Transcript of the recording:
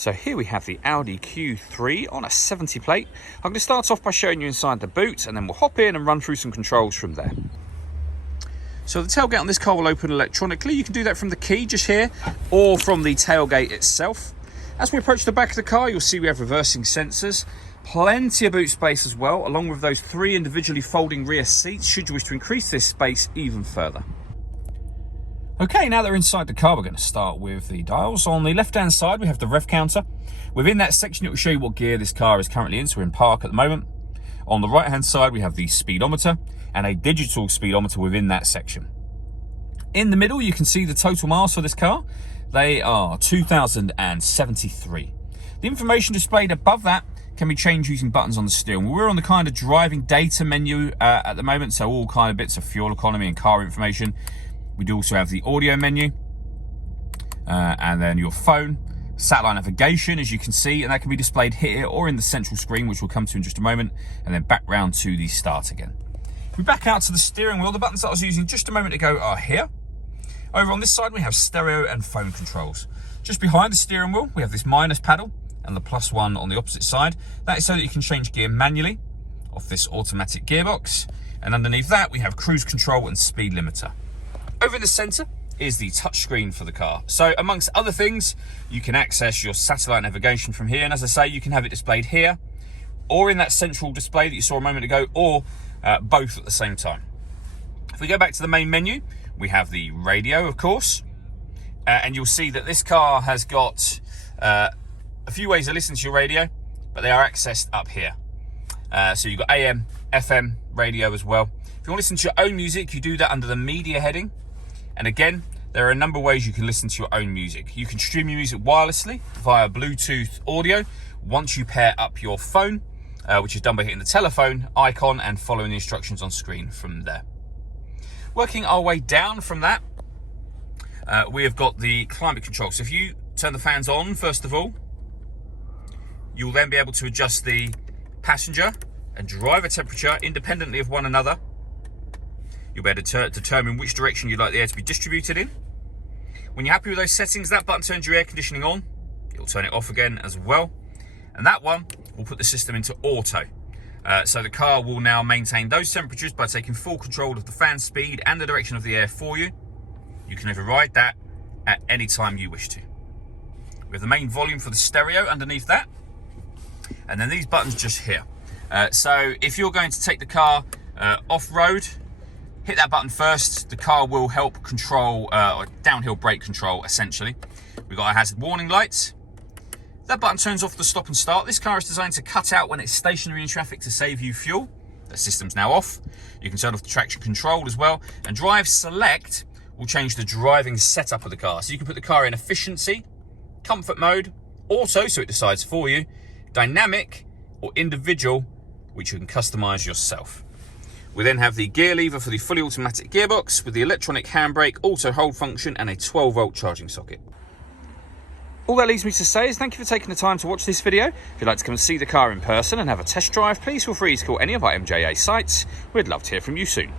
So here we have the Audi Q3 on a 70 plate. I'm going to start off by showing you inside the boot, and then we'll hop in and run through some controls from there. So the tailgate on this car will open electronically. You can do that from the key just here or from the tailgate itself. As we approach the back of the car, you'll see we have reversing sensors. Plenty of boot space as well, along with those 3 individually folding rear seats should you wish to increase this space even further. Okay, now that we're inside the car, we're going to start with the dials. On the left-hand side, we have the rev counter. Within that section, it will show you what gear this car is currently in, so we're in park at the moment. On the right-hand side, we have the speedometer and a digital speedometer within that section. In the middle, you can see the total miles for this car. They are 2,073. The information displayed above that can be changed using buttons on the steering wheel. We're on the kind of driving data menu at the moment, so all kind of bits of fuel economy and car information. We do also have the audio menu, and then your phone, satellite navigation, as you can see, and that can be displayed here or in the central screen, which we'll come to in just a moment, and then back round to the start again. If we back out to the steering wheel, the buttons that I was using just a moment ago are here. Over on this side, we have stereo and phone controls. Just behind the steering wheel, we have this minus paddle and the plus one on the opposite side. That is so that you can change gear manually off this automatic gearbox. And underneath that, we have cruise control and speed limiter. Over in the center is the touchscreen for the car. So amongst other things, you can access your satellite navigation from here. And as I say, you can have it displayed here or in that central display that you saw a moment ago, or both at the same time. If we go back to the main menu, we have the radio, of course, and you'll see that this car has got a few ways to listen to your radio, but they are accessed up here. So you've got AM, FM radio as well. If you want to listen to your own music, you do that under the media heading. And again, there are a number of ways you can listen to your own music. You can stream your music wirelessly via Bluetooth audio once you pair up your phone, which is done by hitting the telephone icon and following the instructions on screen from there. Working our way down from that, we have got the climate control. So if you turn the fans on, first of all, you'll then be able to adjust the passenger and driver temperature independently of one another. You'll be able to determine which direction you'd like the air to be distributed in. When you're happy with those settings, that button turns your air conditioning on. It'll turn it off again as well. And that one will put the system into auto. So the car will now maintain those temperatures by taking full control of the fan speed and the direction of the air for you. You can override that at any time you wish to. We have the main volume for the stereo underneath that. And then these buttons just here. So if you're going to take the car off-road, hit that button first. The car will help control downhill brake control, essentially. We've got our hazard warning lights. That button turns off the stop and start. This car is designed to cut out when it's stationary in traffic to save you fuel. That system's now off. You can turn off the traction control as well. And drive select will change the driving setup of the car. So you can put the car in efficiency, comfort mode, auto, so it decides for you, dynamic, or individual, which you can customize yourself. We then have the gear lever for the fully automatic gearbox with the electronic handbrake, auto hold function, and a 12-volt charging socket. All that leaves me to say is thank you for taking the time to watch this video. If you'd like to come and see the car in person and have a test drive, please feel free to call any of our MJA sites. We'd love to hear from you soon.